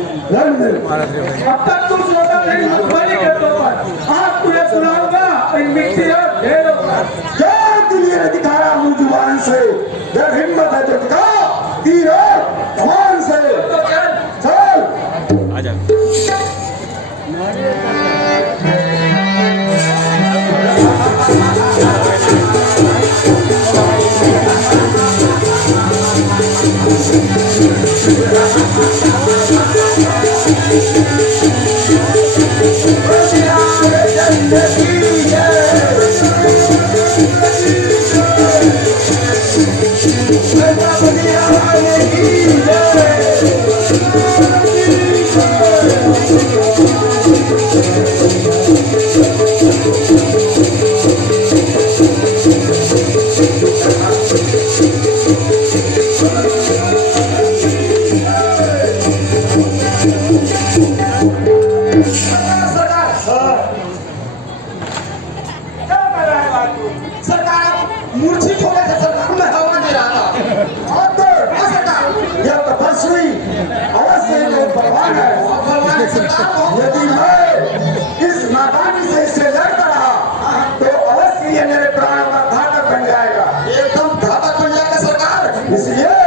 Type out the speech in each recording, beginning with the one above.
अब तक तू सोता नहीं मधुबनी के तो पर आज तुझे सुनाऊंगा इन मिट्टी और ढेरों का क्या दिलिए दिखाया मुझ जुबान से जब हिम्मत है तो दिखा तीर कमान से तो चल चल आजा मूर्छित हो गए थे सरकार में हवा दे रहा था और तो सरकार यह तपस्वी अवश्य लोग भगवान है भगवान सरकार यदि मैं इस नाकामी से इससे लड़ता रहा तो अवश्य ये मेरे प्राणों का घातक बन जाएगा एकदम घातक बन जाएगा सरकार इसलिए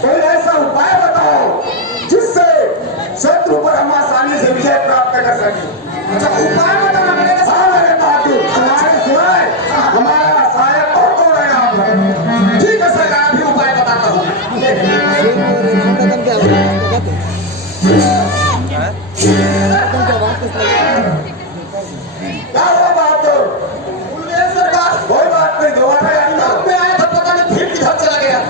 कोई ऐसा उपाय बताओ जिससे शत्रु पर हम आसानी से विजय प्राप्त कर सके अच्छा उपाय बताना मेरे सामने बहादुर तुम्हारे सिवाय हमारा सहायक और कौन है आप ठीक है सरकार भी उपाय बताता हूँ क्या हुआ बहादुर सरकार कोई बात नहीं दोबारा आया था पता नहीं फिर किधर चला गया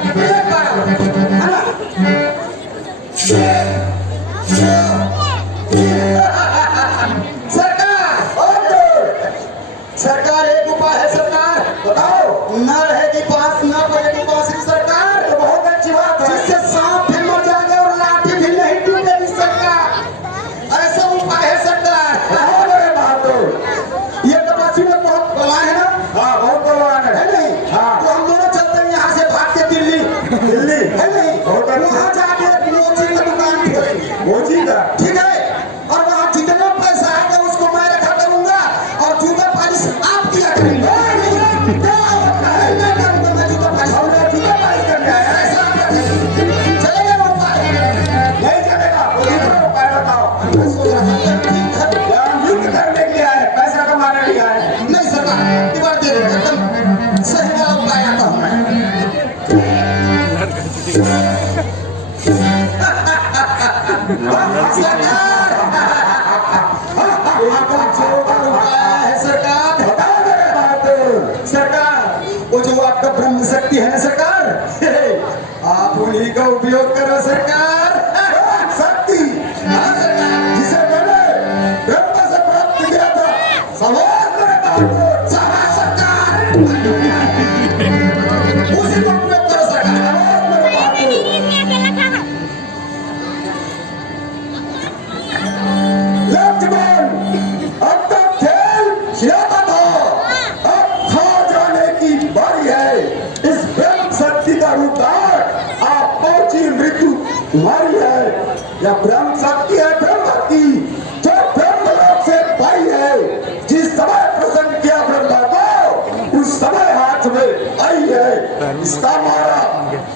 सरकार एक उपाय है सरकार बताओ न रहेगी पास न पड़ेगी बांसुरी सरकार तो बहुत अच्छी बात है जिससे सांप भी मर जाएंगे और लाठी भी नहीं टूटेगी सरकार ऐसा उपाय है सरकार मेरे बहादुर ये तपस्वी में बहुत बलवान है ना हाँ बहुत बलवान है नहीं हाँ तो हम दोनों चलते हैं यहाँ से भाग के दिल्ली दिल्ली है नहीं वहाँ जाके मोची का दुकान खोलेंगे मोची का ठीक है और वहाँ जितना पैसा आएगा उसको मैं रखा करूंगा और जूता पालिश आप किया करेंगे चलेगा वो उपाय नहीं चलेगा दूसरा उपाय बताओ युद्ध करने के लिए आए पैसा कमाने के लिए आए नहीं सरकार तिवार दे देंगे एकदम सही वाला उपाय आता हूँ सरकार वो जो आपका ब्रह्म शक्ति है ना सरकार आप उन्हीं का उपयोग करो सरकार शक्ति हाँ सरकार जिसे मैंने ब्रह्म से प्राप्त किया था सरकार उसी को उपयोग करो सरकार लक्ष्मण अब तक खेल खिलाता था अब खा जाने की बारी है इस ब्रह्म शक्ति का रूपदार आप पहुंची मृत्यु तुम्हारी है यह ब्रह्म शक्ति है ब्रह्म की जो ब्रह्म लोक से पाई है जिस समय प्रसन्न किया ब्रह्मा को उस समय हाथ में आई है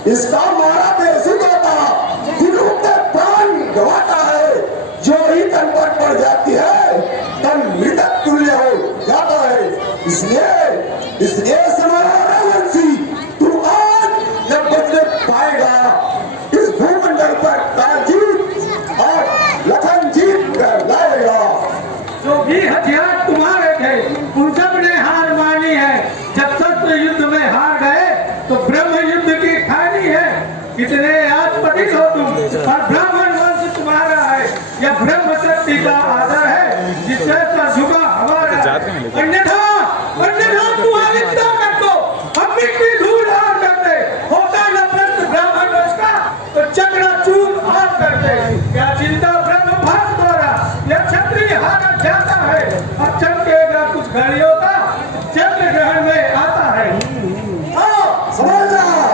इसका मारा बेसुध होता दिलों के प्राण गवाता है जो ही तन पर पड़ जाती है तन मृतक तुल्य हो जाता है इसलिए समारावंशी तू आज जब बदले पाएगा इस भूमंडल पर ताजीत और लखन जीत कर लाएगा जो भी हथियार तुम्हारे थे उन सब ने हार मानी है जब शस्त्र युद्ध में हार गए तो ब्रह्म युद्ध की खानी है कितने आज पतित हो तुम और ब्राह्मण वंश तुम्हारा है यह ब्रह्म शक्ति का आदर है जिससे झुका हमारा अन्यथा तुम्हारी ताकत को हम मिट्टी धूल और करते होता नफरत ब्राह्मण वंश का तो चकनाचूर और करते क्या चिंता ब्रह्म भाग द्वारा यह क्षत्रिय हार जाता है अब चमकेगा कुछ घड़ियों का चंद्र ग्रहण में आता है समझ जाओ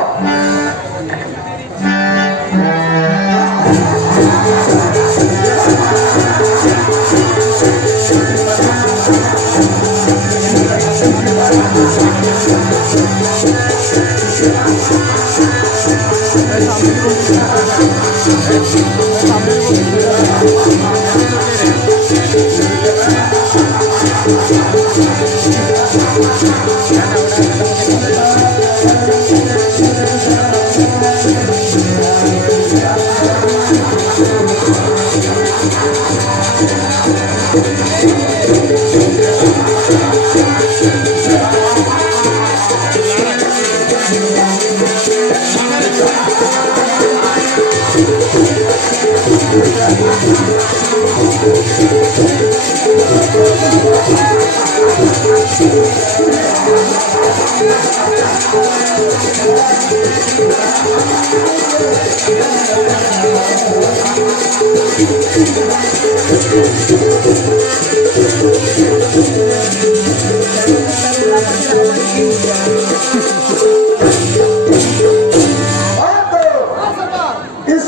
इस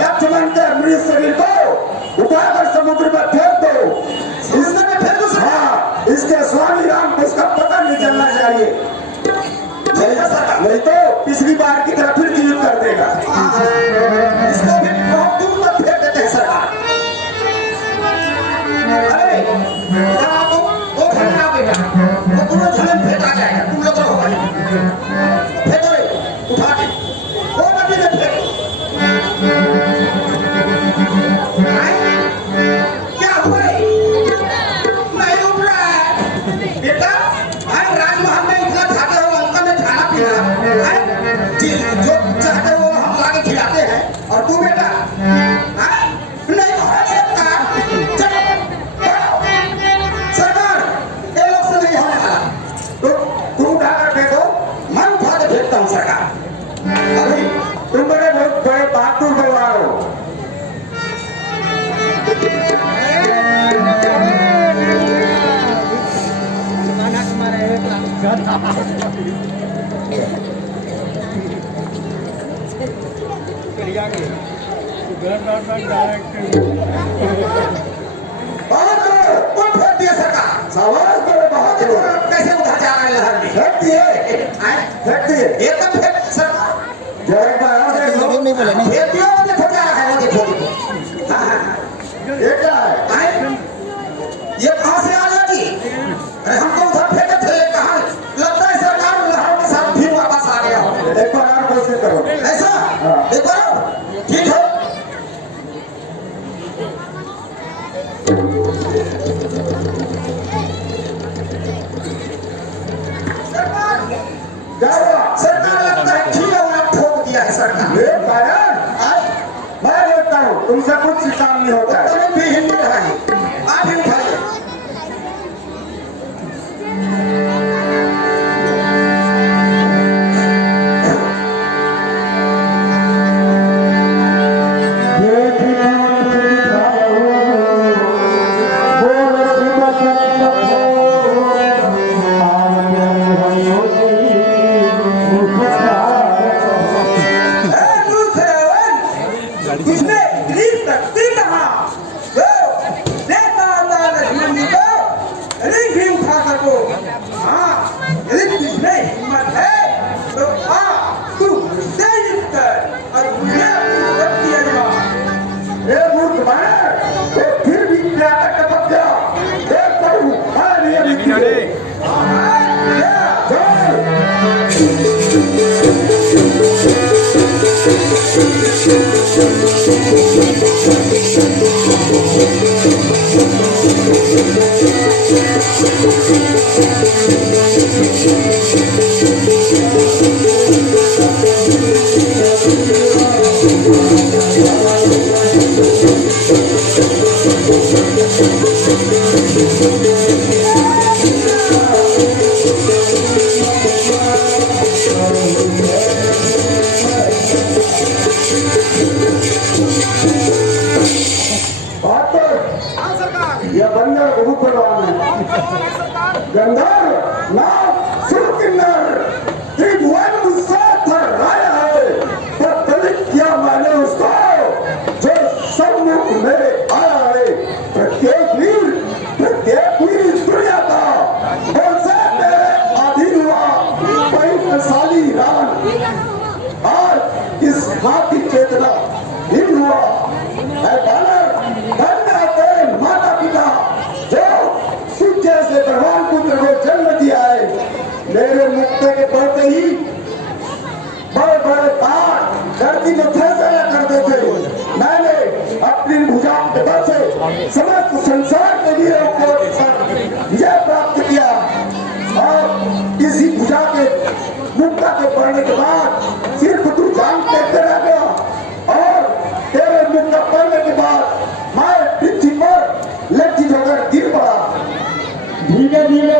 लक्ष्मण के अमृत शरीर को उठाकर समुद्र में फेंक दो। समुद्र में फेंक दो? हाँ, इसके स्वामी राम को इसका पता नहीं चलना चाहिए, नहीं तो पिछली बार की तरह फिर युद्ध कर देगा। इसको भी बहुत दूर तक फेंक देते हैं सरकार। अरे वो खतरा बेटा, वो दोनों झलन फेंका जाएगा, तुम लोग रहो भाई। फेंको रे, उठा के वो नदी में फेंको। क्या हुआ? नहीं उठ रहा है बेटा। राजमहल में इतना खाते हो, अंकल ने खाना पीना जो चाहते हो हम लाके खिलाते हैं, और तू बेटा नहीं खा सकता। सरकार ये लोग से नहीं होने वाला, तो तुम उठाकर फेंको, मैं उठा के फेंकता हूँ सरकार। अभी तुम बड़े बहुत बड़े बहादुर परिवार हो। शाबाश बड़े बहादुर। कैसे उधर जा रहा है लहर में? फेंकती है एकदम फेंक सरकार। नहीं बोले नहीं फेंकती हो, मुझे जा रहा है, वो देखो। ये क्या है? ये कहाँ से आ जाती? अरे हम तो उधर फेंके थे, कहाँ लगता है सरकार लहरों के साथ फिर वापस आ गया हो। एक बार और कोशिश करो। ऐसा एक बार ठीक है। सरकार लगता है ठीक है, उन्हें ठोक दिया है सरकार। मैं देखता हूँ तुमसे कुछ काम नहीं होता है। तुम्हें भी हिंदी है, आप ही उठाइए। गंधर्व नाग सुरकिन्नर त्रिभुवन मुझसे थर्राया है, पर दलित किया मैंने उसको जो सम्मुख मेरे आया है। प्रत्येक वीर दुनिया का उनसे मेरे अधीन हुआ पवित्रशाली रान, और इस हाथी चेतना हिंद हुआ है। बानर धन्य तेरे माता पिता जो सूर्य से भगवान पुत्र को जन्म दिया है। मेरे मुक्ते के बढ़ते ही बड़े बड़े तार धरती में फैसला करते थे। मैंने अपनी भुजाओं के बल से समस्त संसार के वीरों को विजय प्राप्त किया और इसी भुजा के मुक्ता के पढ़ने के बाद सिर्फ तू जान कहते रह गया और तेरे मुक्ता पढ़ने के बाद मैं पृथ्वी पर लज्जित होकर गिर पड़ा। धीरे धीरे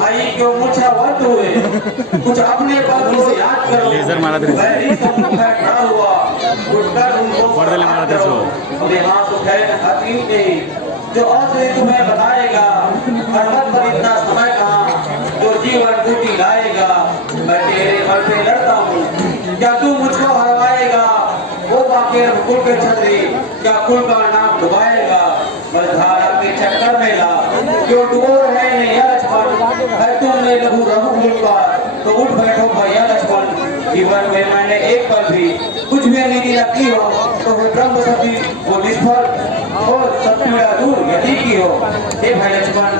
भाई क्यों मूर्छा वर्त हुए कुछ अपने पद को याद करो। लेजर मारा था वही सब मुखर खड़ा हुआ उठकर उनको पर्दे मारा था इसको। और यहाँ तो खैर हकीम के जो औषधि तुम्हें बताएगा हरमत पर इतना समय कहाँ जो जीवन बूटी लाएगा। मैं तेरे बल पे लड़ता हूँ क्या तू मुझको हरवाएगा। वो बाकेर कुल के छतरी क्या कुल का नाम डुबाएगा। बलधारा के चक्कर में ला जो डोर है नैया लक्ष्मण है तुमने लघु रघुकुल का तो उठ बैठो भैया लक्ष्मण। जीवन में मैंने एक पल भी कुछ भी अनिति न की हो तो वो ब्रह्म सती वो निष्फल और सत्पीड़ा दूर यदि की हो। हे भाई लक्ष्मण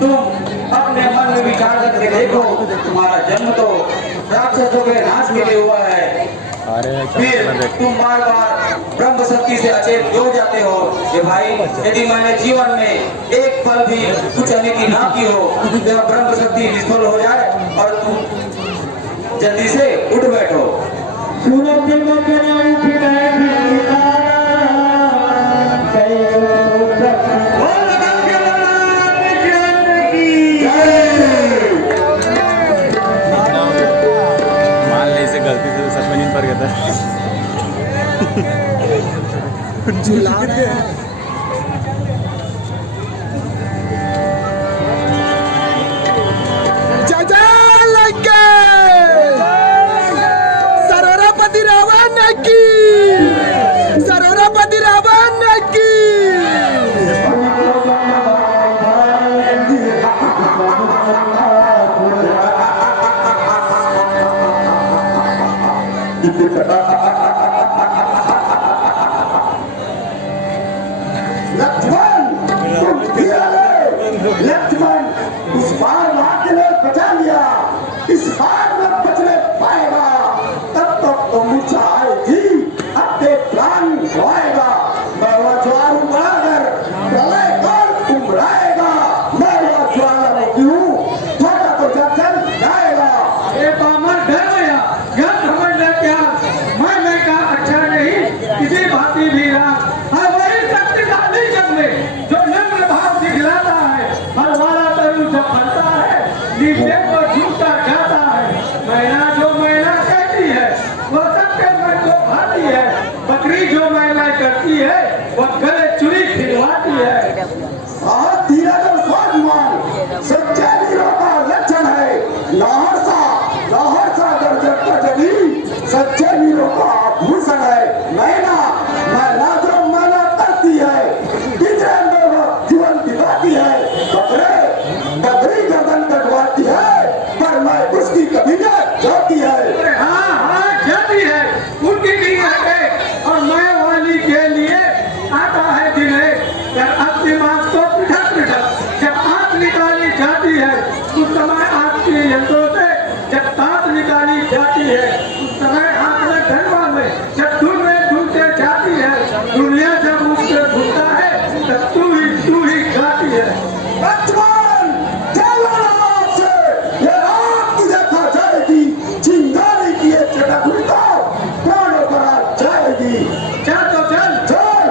तुम अपने मन में विचार करके देखो तुम्हारा जन्म तो राक्षसों के नाश के लिए हुआ है। फिर तुम बार बार ब्रह्म शक्ति से अचेत क्यों जाते हो। ये भाई यदि मैंने जीवन में एक पल भी कुछ अनिति ना की हो तो ब्रह्म शक्ति निष्फल हो जाए और तुम जल्दी से उठ बैठो। मान ले इसे गलती से तो सच में नींद पर गया था। सरोरापति रावण की सरोरापति रावण की लक्ष्मण उस बार वाक्य ने बचा लिया इस बार में बचने पाएगा तब तक तो मूर्छा आएगी अपने प्राण खोएगा। मैं वह ज्वार उड़ाकर प्रलय कर उमड़ाएगा। मैं वह ज्वाला नहीं हूँ थोड़ा तो जल जाएगा। ये बामन डर गया यह समझ ले क्या मैं का अच्छा नहीं किसी भांति भी रहा और वही शक्तिशाली जग में जो नम्र भाव दिखलाता है हर वाला तरु जब बनता है नीचे को झूठता जाता है। मैना जो मैना कहती है वो सत्य में को भाती है। बकरी जो मैना करती है वो गले चुरी खिलवाती है। धीरज और स्वाभिमान सच्चे वीरों का लक्षण है। लाहौर सा दर्जन का जबी सच्चे वीरों का आभूषण है। मैना जो मैना करती है कितने लोग जीवन दिखाती है। बकरी गर्दन कटवाती है पर मैं उसकी कभी न जाती है। हाँ जाती है उनकी भी है और मैं वाली के लिए आता दुनिया जब उससे घुसता है तब तू ही खाती है। लक्ष्मण, चलो आपसे, ये रात तुझे खा जाएगी, चिंगारी की एक चटक हुई तो प्राणों पर आ जाएगी। चल तो चल। चल।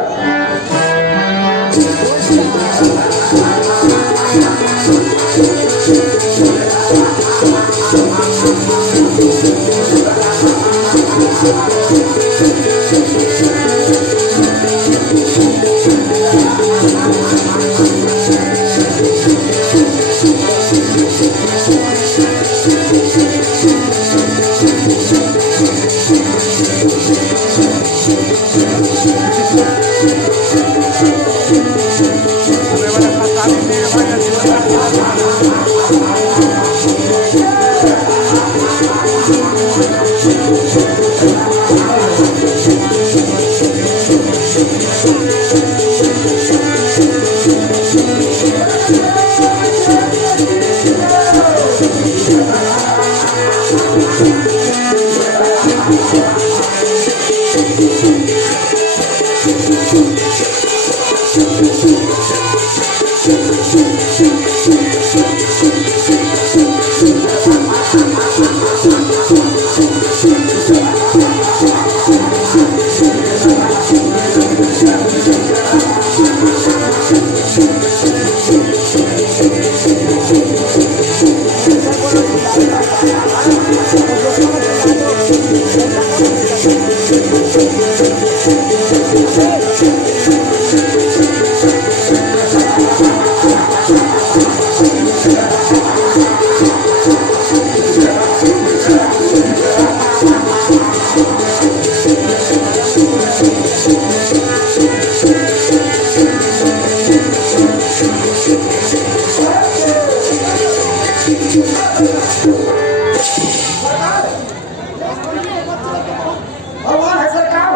भगवान है सरकार,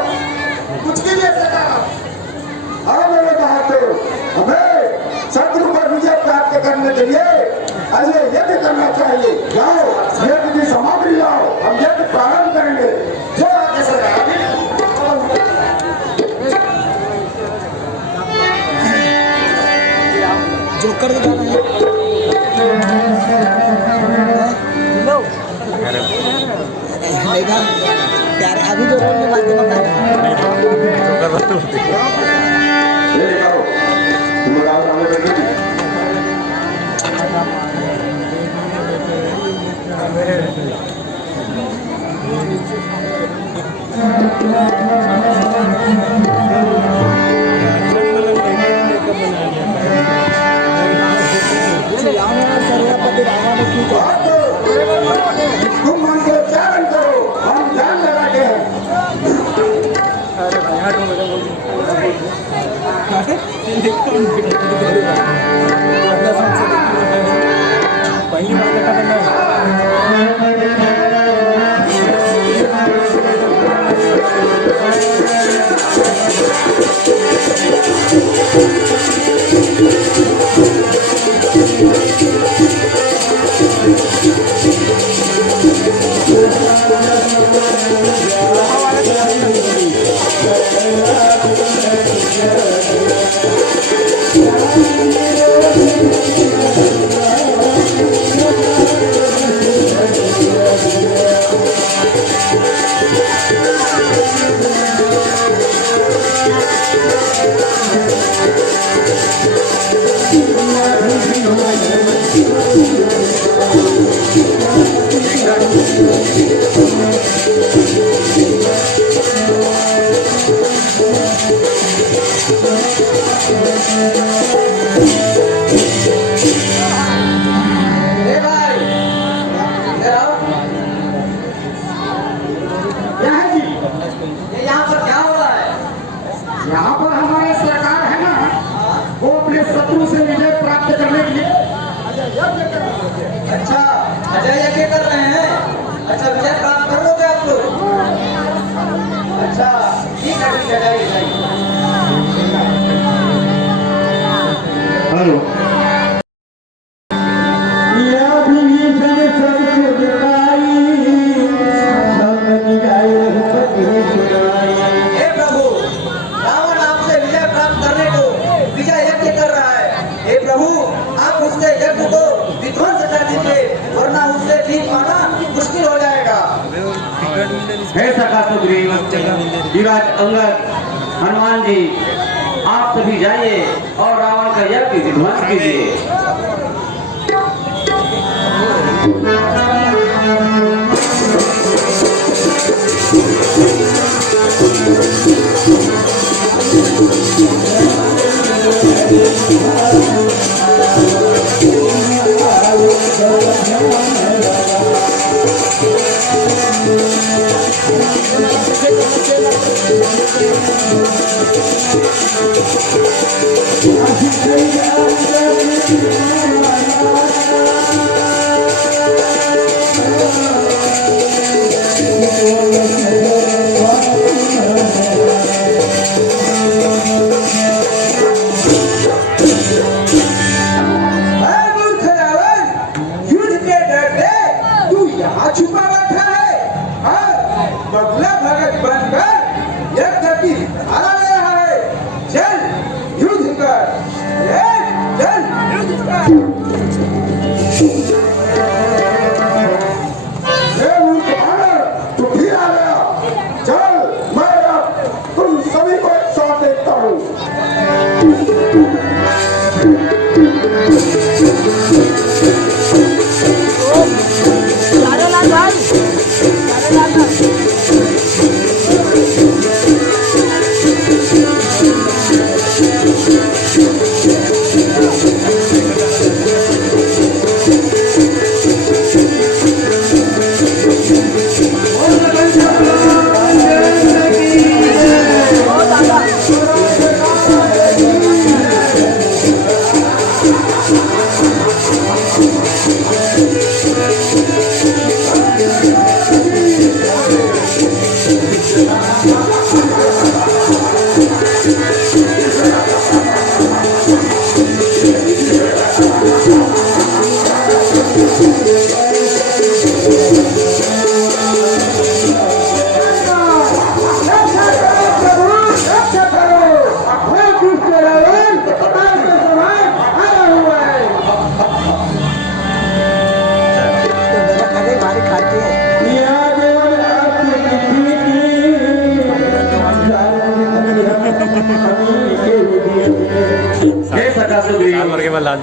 कुछ भी है सरकार। हाँ मेरे बहादुर, हमें शत्रु पर विजय प्राप्त करने के लिए अजय यज्ञ करना चाहिए। जाओ यज्ञ की सामग्री लाओ, हम यज्ञ प्रारंभ करेंगे। जो आगे सरकार जो कर दो यार अभी जो रोड में बातें बता ले आओ, तुम लगाओ सामने बैठो। तुम मंत्रोच्चारण करो, हम ध्यान लगाते हैं। पहली बार देखा था मैं। यहाँ पर हमारे सरकार है ना, वो अपने शत्रु से विजय प्राप्त करने के लिए अच्छा अजय यज्ञ कर रहे हैं। अच्छा विजय प्राप्त कर लोगे आप लोग। अच्छा ठीक है जाइए। हेलो हे प्रभु रावण सुग्रीव, युवराज अंगद, हनुमान जी, आप सभी जाइए और रावण का यज्ञ विध्वंस कीजिए। मूर्ख रावण, युद्ध के डर से तू यहाँ छुपा बैठा है और बगला भगत बनकर यज्ञ की धारा ले रहा है। चल युद्ध कर, चल युद्ध कर। मूर्ख बानर, तू फिर आ गया। चल मैं अब तुम सभी को एक साथ देखता हूँ। लाल भाई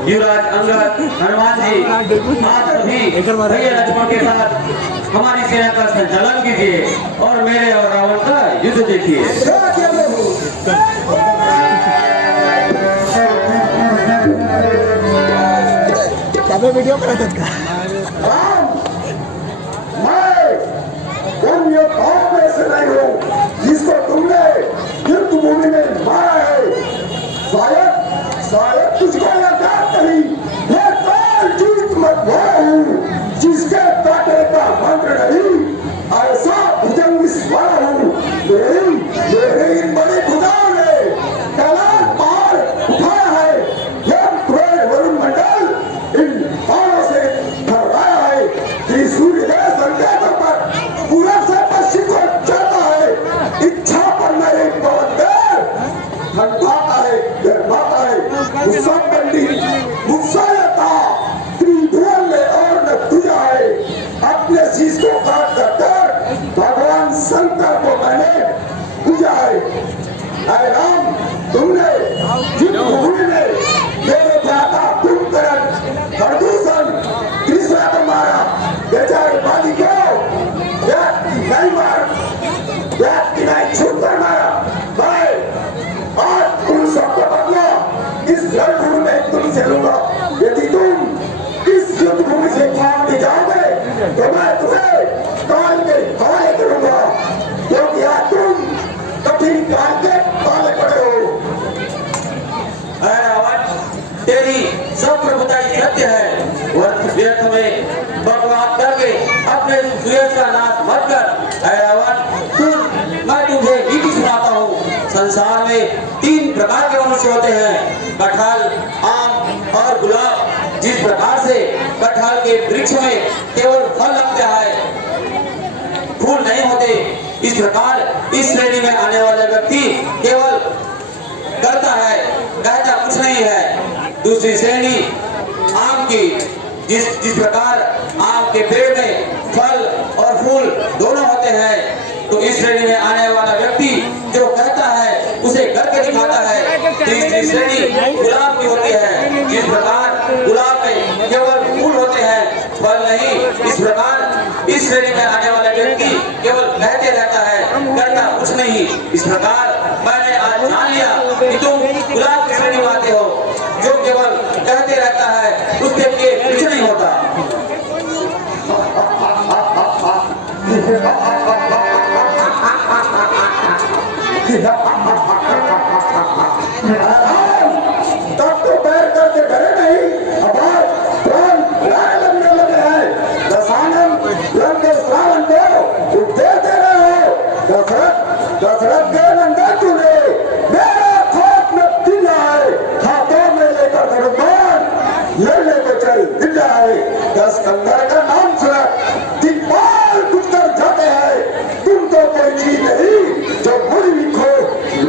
युवराज अंगद, हनुमान जी, आप सभी भैया लक्ष्मण के साथ हमारी सेना का संचालन कीजिए और मेरे और रावण का युद्ध देखिए। वीडियो करा था मैं उन योद्धाओं में से नहीं हूँ जिसको तुमने युद्ध भूमि में मारा है। शायद तुझको यह याद नहीं, मैं काल जीत मत हूँ जिसके काटे का मंत्र नहीं, ऐसा भुजंग वाला हूँ। मेरी इन बड़ी भुजाओं ने कलाल पार उठाया है। यह क्रूर वरुण मंडल इन बाणों से भरवाया है कि सूर्योदय संकेतों पर पूरब से पश्चिम को चलता है। इच्छा पर मेरे पवन देव ठंडाता है, गर्माता है। मुसा पंडित मुसायता त्रिभुवन में और न तुझा है। अपने शीश को काट कर भगवान शंकर को मैंने पूजा है। अरे राम, तुमने युद्ध भूमि में मेरे भ्राता कुंभकर्ण, प्रदूषण, कृष्ण को मारा। बेचारे बाली को नहीं मार, नहीं छूट कर मारा। मैं आज उन सबका बदला इस रणभूमि में तुमसे लूंगा। यदि तुम इस युद्ध भूमि से भाग नहीं जाओगे तो मैं तुम्हें काल के हवाले करूंगा, क्योंकि आज तुम कठिन काल के पाले पड़े हो। अरे रावण, तेरी सब प्रभुताई सत्य है। व्यर्थ में बकवास करके अपने सुयश का नाश मत कर। अरे रावण, मैं तुझे नीति सुनाता हूँ। संसार में 3 प्रकार के मनुष्य होते हैं, कटहल, आम और गुलाब। जिस प्रकार से कटहल के वृक्ष में केवल फल लगता है, फूल नहीं होते, इस प्रकार इस श्रेणी में आने वाला व्यक्ति केवल करता है, कहता कुछ नहीं है। दूसरी श्रेणी आम की, जिस प्रकार आम के पेड़ में फल और फूल दोनों होते हैं, परंतु इस श्रेणी में आने वाला व्यक्ति जो कहता है उसे करके दिखाता है। तीसरी श्रेणी गुलाब की होती है। जिस प्रकार गुलाब में केवल फूल होते हैं, फल नहीं, इस प्रकार इस श्रेणी में आने वाला व्यक्ति केवल कहते रहता है, करता कुछ नहीं। इस प्रकार मैंने आज जान लिया कि तुम गुलाब की श्रेणी में आते हो, जो केवल कहते रहता है, उसके लिए कुछ नहीं होता। तब तो पैर करके डरे नहीं, अब प्राण लगने लगे हैं। दशानन रंग के श्रावण को उपदेश दे रहे हो। दशरथ के नंदन तूने मेरा खोप में दिल आए, हाथों में लेकर धनुर्बाण लड़ने को चल दिल आए। 10 कंधर का नाम सुना दिग्पाल कुछ कर जाते हैं। तुम तो कोई चीज नहीं जो बुरी लिखो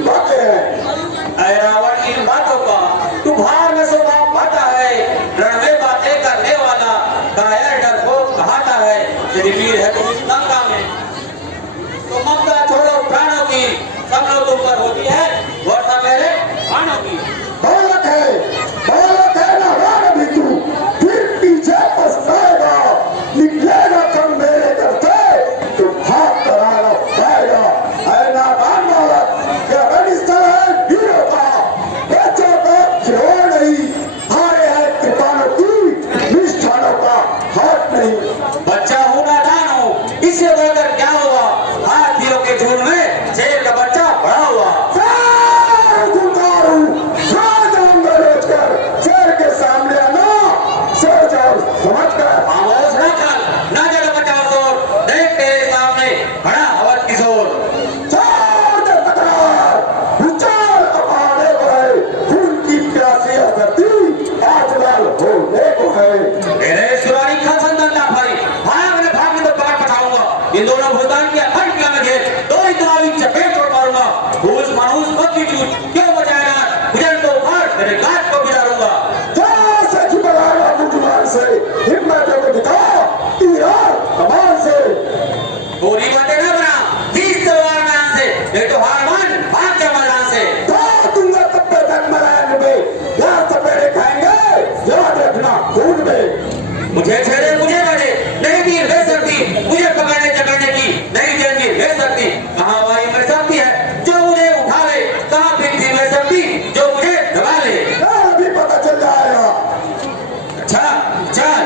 बातें हैं। रावण इन बातों का तुम्हार में स्वभाव पाता है। रण में बातें करने वाला कायर डर को कहाता है। यदि वीर है तुम इस लंका में, तो ममता छोड़ो प्राणों की, सब लोग तुम पर होती है वर्षा मेरे प्राणों की। बालक है ना राण भी तू, फिर पीछे पछताएगा। निकलेगा कम मेरे घर से तो भाग कराना पाएगा। है नादान बालक, क्या रणस्थल है वीरों का, बच्चों का खिलौना नहीं। हारे है कृपाणों की, निष्ठानों का हाथ नहीं। बच्चा हूँ नादान हूँ, इससे बढ़कर क्या हुआ। हाथियों के झुंड में शेर का बच्चा बड़ा हुआ। शेर के सामने आना सोच और समझ कर। खामोश न कर, न जड़ बचाओ शोर, देख तेरे सामने खड़ा हवस किशोर। चार दे तकरार, विचार अपाने को है, खून की प्यासी धरती आज लाल होने को है। मेरे सुरारी का संदन ना भाई, भाग तो पकड़ पठाऊंगा। इन दोनों भूतान के हट किया मैं घेर, दो ही तुम्हारी चपेट तोड़ मारूंगा। भूस मानुस मत की चूत, क्यों बचाएगा गुजर तो उखाड़, तेरे गांठ को गुजारूंगा। से हिम्मत को दिखा, तीर और कमान से। गोली बातें न बना, 20 तलवार मैदान से, नहीं तो हार मान भाग जा मैदान से। दूंगा तब तक मरान में, या सपेरे खाएंगे याद रखना खून में। मुझे छेड़े मुझे बजे, नहीं तीर भेज सकती, मुझे पकड़ने चकड़ने की नहीं जंजीर भेज सकती। कहाँ वारी मिल सकती है जो मुझे उठा ले, कहाँ फिर मिल सकती जो मुझे दबा ले। अभी पता चल जाएगा। अच्छा चल।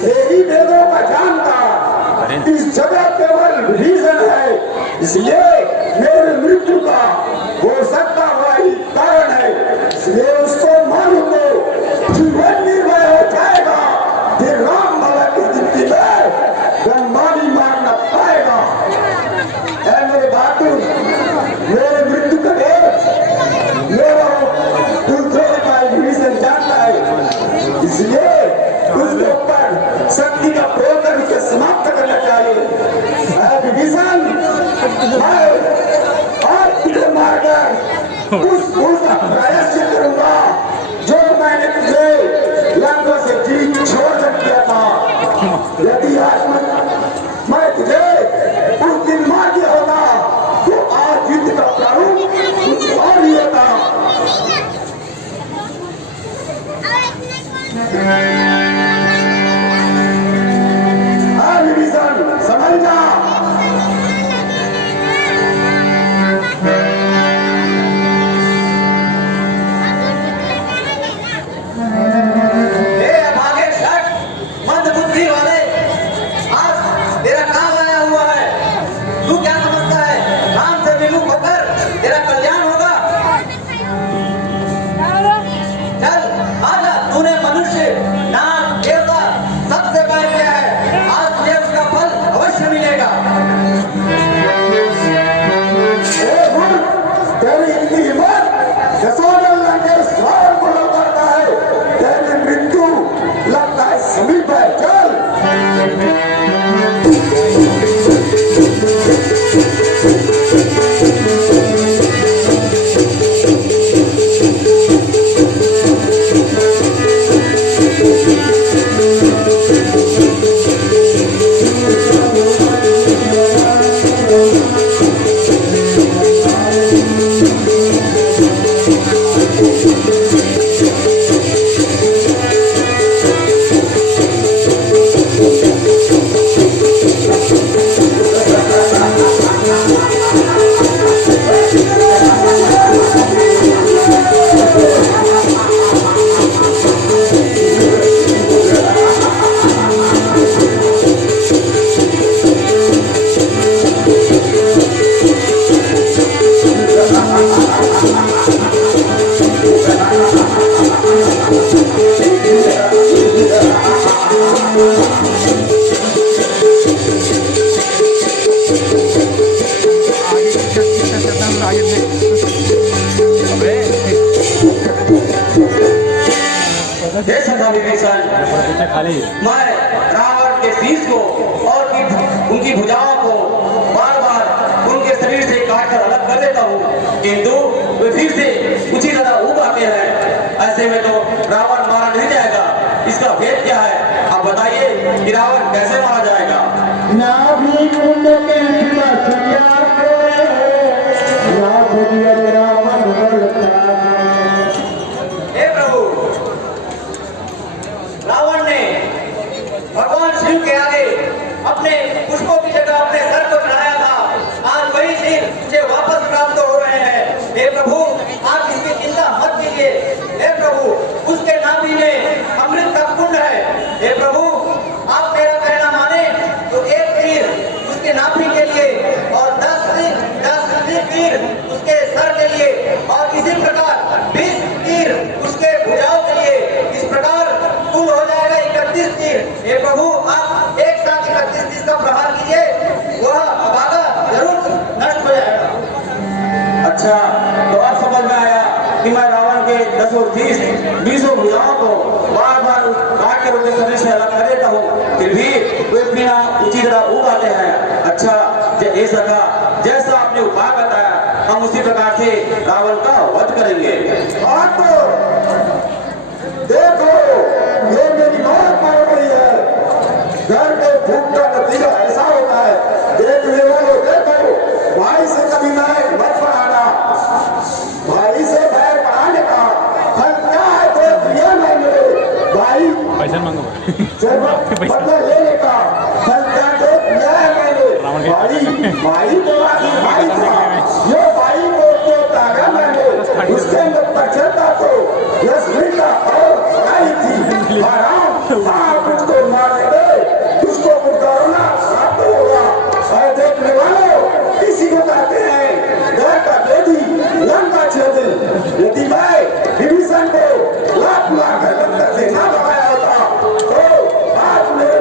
देवी वेदों का जानता इस जगह केवल विभीषण है, इसलिए मेरे मृत्यु का हो सकता हुआ ही कारण है। इसलिए उसको मालूम हो जीवन निर्भय हो जाएगा, फिर राम बाबा की जिंदगी में ब्रह्मानी मार न पाएगा। ऐ मेरे बातू, मेरे मृत्यु का देश मेरा कुलदेव का विभीषण जानता है, इसलिए उसके ऊपर शक्ति का प्रयोग करके समाप्त करना चाहिए। विभीषण और तुझे मारकर उस प्रायश्चित करूंगा जो मैंने तुझे लंका से जी छोड़ कर किया था। यदि आज का प्रारूप कुछ और ही होता। हाँ विभीषण, समझ जा। ए अभागे शठ, मंदबुद्धि वाले, आज तेरा काम आया हुआ है। तू क्या समझता है राम से विमुख होकर तेरा कल्याण होगा? चल आजा, तूने मनुष्य नाग देवता सबसे बैर किया है, आज तुझे उसका फल अवश्य मिलेगा। ए मूर्ख, तेरी इतनी हिम्मत, जसोदन लंकेश स्वयं को लौटाता है। तेरी मृत्यु लगता है समीप है। चल। हे सखा विभीषण, मैं रावण के शीश को और उनकी भुजाओं को बार बार उनके शरीर से काट कर अलग कर देता हूँ, किंतु वे फिर से उसी तरह उग आते हैं। ऐसे में तो रावण मारा नहीं जाएगा। इसका भेद क्या है, आप बताइए कि रावण कैसे मारा जाएगा? नाभि कुंड के सिवा सरिया को, लाख दियर रावण बढ़ता है। हे प्रभु, रावण ने भगवान शिव के आगे अपने पुष्पों की जगह अपने सर को चढ़ाया था। आज वही चीज मुझे वापस प्राप्त हो रहे हैं। हे प्रभु, आप इसकी चिंता मत कीजिए। हे प्रभु, उसके नाभि में अमृत का कुंड है। हे प्रभु, आप मेरा कहना माने तो एक तीर उसके नाभि के लिए और 10 तीर उसके सर के लिए और इसी प्रकार 20 तीर उसके भुजाओं के लिए। इस प्रकार कुल हो जाएगा 31 तीर। हे प्रभु, आप एक साथ 31 तीर का प्रहार कीजिए, वह अभागा जरूर नष्ट हो जाएगा। अच्छा, तो अब समझ में आया कि मैं रावण के 20 भुजाओं को बार बार काट कर उनके शरीर से अलग कर देता हूँ, फिर भी वे बिना उसी तरह उग आते हैं। अच्छा, ये सखा, जैसा आपने उपाय बताया हम उसी प्रकार से रावण का वध करेंगे। और तो देखो, ये मेरी बात मान रही है। घर के भूख का नतीजा ऐसा होता है। देखने वालों देखो, भाई से कभी मैं मत बढ़ाना, भाई से बैर बढ़ाने का फल क्या है? देख लिया मैंने भाई, पैसा मांगो बदला लेने का फल क्या देख लिया है मैंने भाई तो आखिर भाई था। ये भाई को तो तागा मैंने, उसके अंदर पचता तो यशमिता और सगाई थी। आराम आप उसको मारने दे, उसको पुकारोना प्राप्त होगा। और देखने वालों, इसी को कहते हैं घर का बेटी लंका छेद। यदि मैं विभीषण को लाख लाख बंदर से ना लगाया होता तो आज मेरे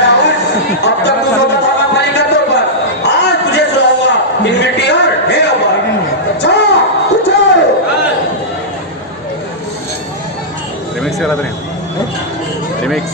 रावण, अब तक तू सोता था मैं अपनी गद्दों पर, आज तुझे सुलाऊंगा इन मिट्टी और ढेरों पर। जा तुझे रिमिक्स करा दें रिमिक्स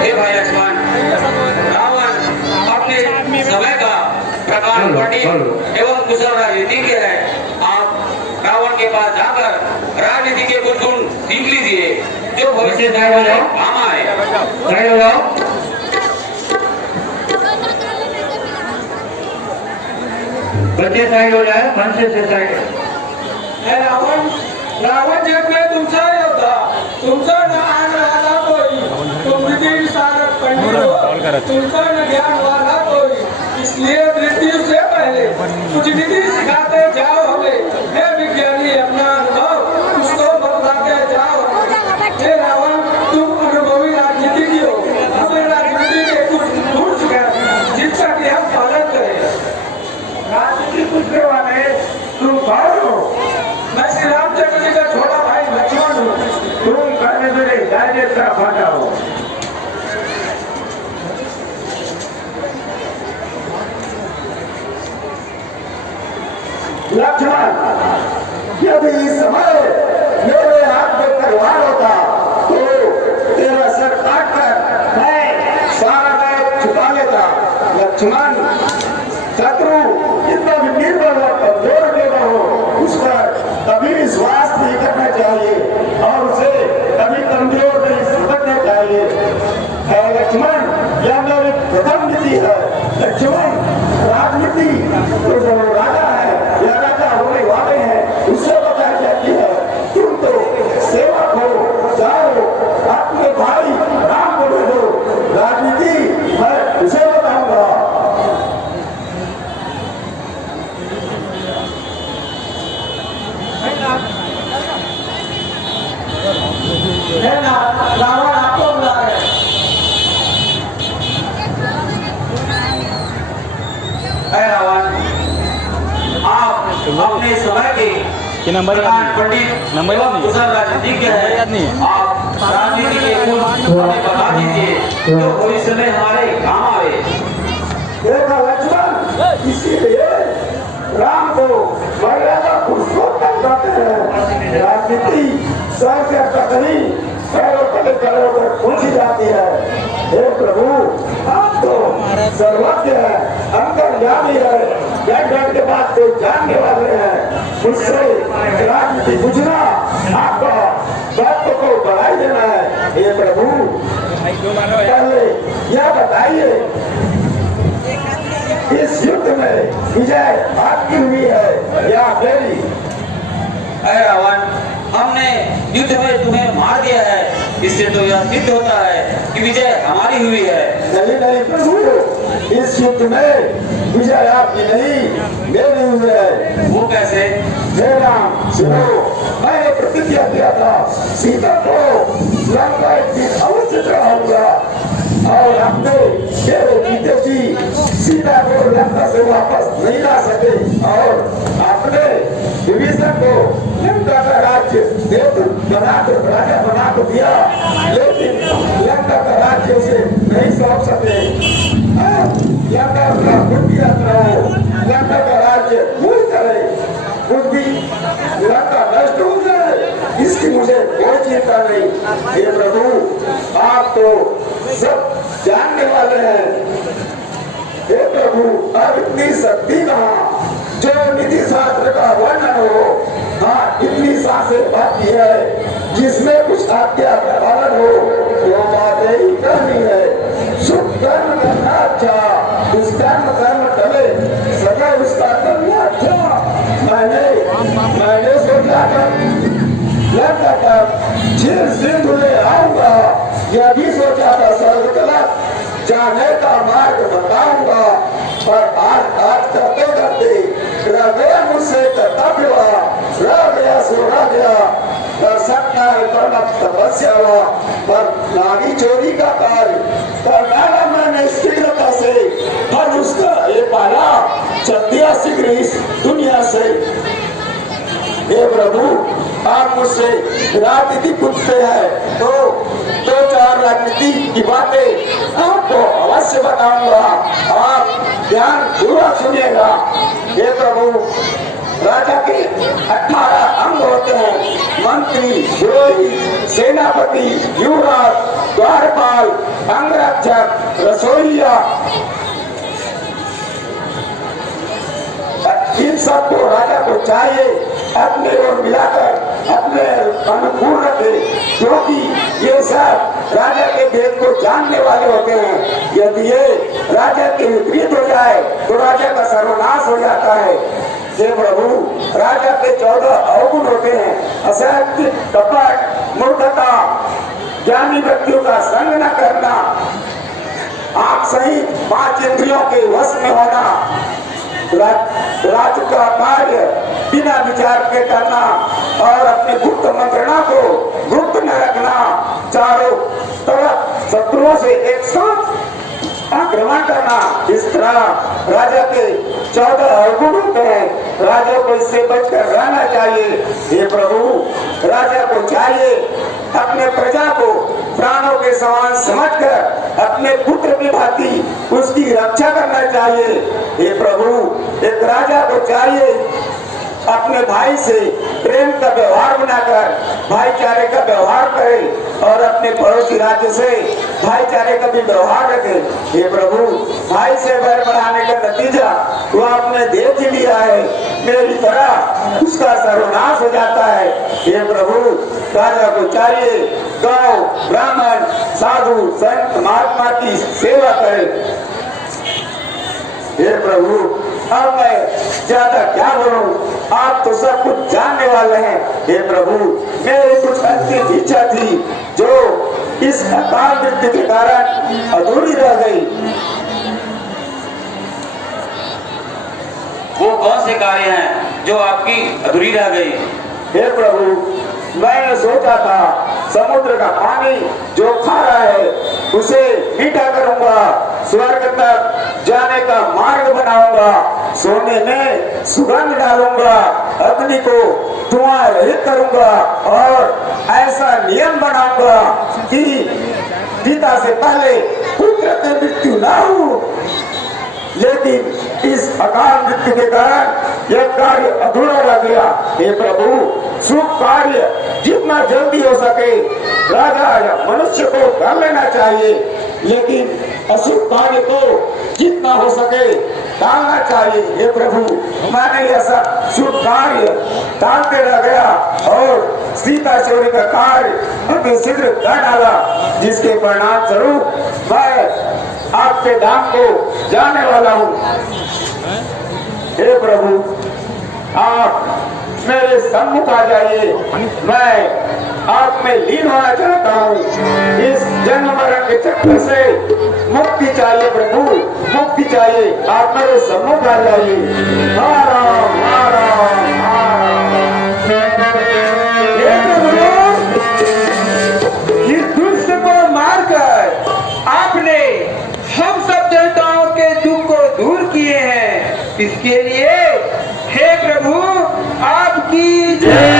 हे भाई लक्ष्मण, रावण अपने समय का प्रकार पंडित एवं कुशल राजनीति के है। आप रावण के पास जाकर राजनीति के कुछ गुण सीख लीजिए जो भविष्य में काम आए। बच्चे साइड हो जाए, मन से साइड। रावण रावण जग में तुमसा योद्धा, तुमसा न आने वाला कोई, तुम विधि विशारद पंडित हो, तुमसा न ज्ञान वाला कोई, इसलिए मृत्यु से पहले कुछ विधि सिखाते जाओ हमें। हे विज्ञानी, अपना अनुभव उसको बतलाते जाओ। हे रावण, तुम अनुभवी राजनीतिज्ञ हो, हमें राजनीति के कुछ गुण सिखाओ जिसका कि हम पालन करें। राजनीति पूछने वाले तुम कौन हो? मैं श्री रामचंद्र जी का छोटा भाई लक्ष्मण हूँ। तुम पहले मेरे दाहिने तरफ आ जाओ। लक्ष्मण, यदि इस समय मेरे हाथ में तलवार होता तो तेरा सर काटकर मैं सारा गाय छुपा लेता। लक्ष्मण, शत्रु कितना भी निर्बल और कमजोर क्यों न हो, उस पर कभी विश्वास नहीं करना चाहिए और उसे कभी कमजोर नहीं समझना चाहिए। लक्ष्मण, यह मेरी प्रथम अपने समय के कि नंबर याद प्रधान नहीं है। पंडित नंबर याद नहीं है। कुशल राजनीतिज्ञ नंबर याद नहीं है। है। आप राजनीति के कुल हमें बता दीजिए जो भविष्य में हमारे काम आए। देखा लक्ष्मण, इसीलिए राम को मर्यादा पुरुषोत्तम कहते हैं। राजनीति सर के कहीं पैरों तले खड़े होकर पूछी जाती है। हे प्रभु, आप तो सर्वज्ञ है, अंतर्यामी है, जग के बात को जानने वाले हैं। मुझसे राजनीति पूछना आपका भक्त को बढ़ाई देना है। हे प्रभु, पहले यह बताइए, इस युद्ध में विजय आपकी हुई है या मेरी? अरे रावण, हमने युद्ध में तुम्हें मार दिया है, इससे तो यह सिद्ध होता है कि विजय हमारी हुई है। नहीं नहीं प्रभु, इस युद्ध में विजय आपकी नहीं मेरी हुई है। वो कैसे? हे राम सुनो, मैंने प्रतिज्ञा किया था सीता को लंका एक दिन अवश्य चढ़ाऊंगा और अपने मेरे जीते जी सीता को लंका से वापस नहीं ला सके और अपने विभीषण को लंका का राज्य बनाकर राजा बनाकर दिया, लेकिन लंका का राज्य उसे नहीं सौंप सके। लंका का कुटिया रहो, लंका का राज्य भूल करे, कुछ भी लंका नष्ट हो जाए, इसकी मुझे कोई चिंता नहीं। हे प्रभु, आप तो सब जानने वाले हैं। हे प्रभु, अब इतनी शक्ति कहाँ जो नीति शास्त्र का वर्णन हो। हाँ, इतनी सांसें बाकी है जिसमें कुछ आज्ञा का पालन हो, वो बातें ही करनी है। शुभ कर्म करना अच्छा, दुष्कर्म कर्म टले, सदा उसका करना अच्छा। मैंने सोचा था लंका तक झील सिंधु ले आऊंगा, यह भी सोचा था स्वर्ग तक जाने का मार्ग बताऊंगा, पर आज करते करते रह गया मुझसे कर्तव्य, रह गया सो रह गया। कर सकता है पर तपस्या हुआ, पर नारी चोरी का कार्य करना मैंने शीघ्रता से, पर उसका ये पाला चल दिया शीघ्र इस दुनिया से। हे प्रभु, आप मुझसे राजनीति पूछते हैं तो दो चार राजनीति की बातें आपको अवश्य बताऊंगा, आप ध्यान पूर्वक सुनिएगा। हे प्रभु, राजा के 18 अंग होते हैं, मंत्री, पुरोहित, सेनापति, युवराज, द्वारपाल, अंगरक्षक, रसोइया। इन सबको राजा को चाहिए अपने ओर मिलाकर अपने अनुकूल रखे, क्योंकि ये सब राजा के भेद को जानने वाले होते हैं। यदि ये राजा के विपरीत हो जाए तो राजा का सर्वनाश हो जाता है। हे प्रभु, राजा के 14 अवगुण होते हैं, असत्य, कपट, मूर्खता, ज्ञानी व्यक्तियों का संग न करना, आंख सहित 5 इंद्रियों के वश में होना, राज का कार्य बिना विचार के करना और अपने गुप्त मंत्रणा को गुप्त न रखना, चारों तरफ शत्रुओं से एक साथ आक्रमण करना। इस तरह राजा के 14 अवगुण होते हैं, राजा को इससे बचकर रहना चाहिए। हे प्रभु, राजा को चाहिए अपने प्रजा को प्राणों के समान समझकर अपने पुत्र की भांति उसकी रक्षा करना चाहिए। हे प्रभु, एक राजा को चाहिए अपने भाई से प्रेम का व्यवहार बनाकर भाईचारे का व्यवहार करे और अपने पड़ोसी राज्य से भाईचारे का भी व्यवहार रखे। हे प्रभु, भाई से बैर बढ़ाने का नतीजा वो आपने देख ही लिया है, मेरी तरह उसका सर्वनाश हो जाता है। हे प्रभु, राजा को चाहिए गौ, ब्राह्मण, साधु, संत, महात्मा की सेवा करे। हे प्रभु, अब मैं ज्यादा क्या बोलूं, आप तो सब कुछ जानने वाले हैं। हे प्रभु, मेरी कुछ अंतिम इच्छा थी जो इस अकाल मृत्यु के कारण अधूरी रह गई। वो कौन से कार्य हैं जो आपकी अधूरी रह गई? हे प्रभु, मैंने सोचा था समुद्र का पानी जो खारा है उसे मीठा करूंगा, स्वर्ग तक जाने का मार्ग बनाऊंगा, सोने में सुगंध डालूंगा, अग्नि को धुआं रहित करूंगा और ऐसा नियम बनाऊंगा कि पिता से पहले पुत्र की मृत्यु ना हो। लेकिन इस अकाल मृत्यु के कारण यह कार्य अधूरा रह गया। हे प्रभु, शुभ कार्य जितना जल्दी हो सके राजा या मनुष्य को कर लेना चाहिए, लेकिन अशुभ कार्य को जितना हो सके टालना चाहिए। हे प्रभु, मैंने ऐसा शुभ कार्य टालते रह गया और सीता चोरी का कार्य अति शीघ्र कर डाला, जिसके परिणाम स्वरूप मैं आपके धाम को जाने वाला हूँ। हे प्रभु, आप मेरे सम्मुख आ जाइए, मैं आप में लीन होना चाहता हूँ। इस जन्म मरण के चक्कर से मुक्ति चाहिए प्रभु, मुक्ति चाहिए। आप मेरे सम्मुख आ जाइए। माराम माराम माराम। हे प्रभु, इस दुष्ट को मारकर आपने हम सब जनताओं के दुख को दूर किए हैं। इसके लिए हे प्रभु आपकी जय।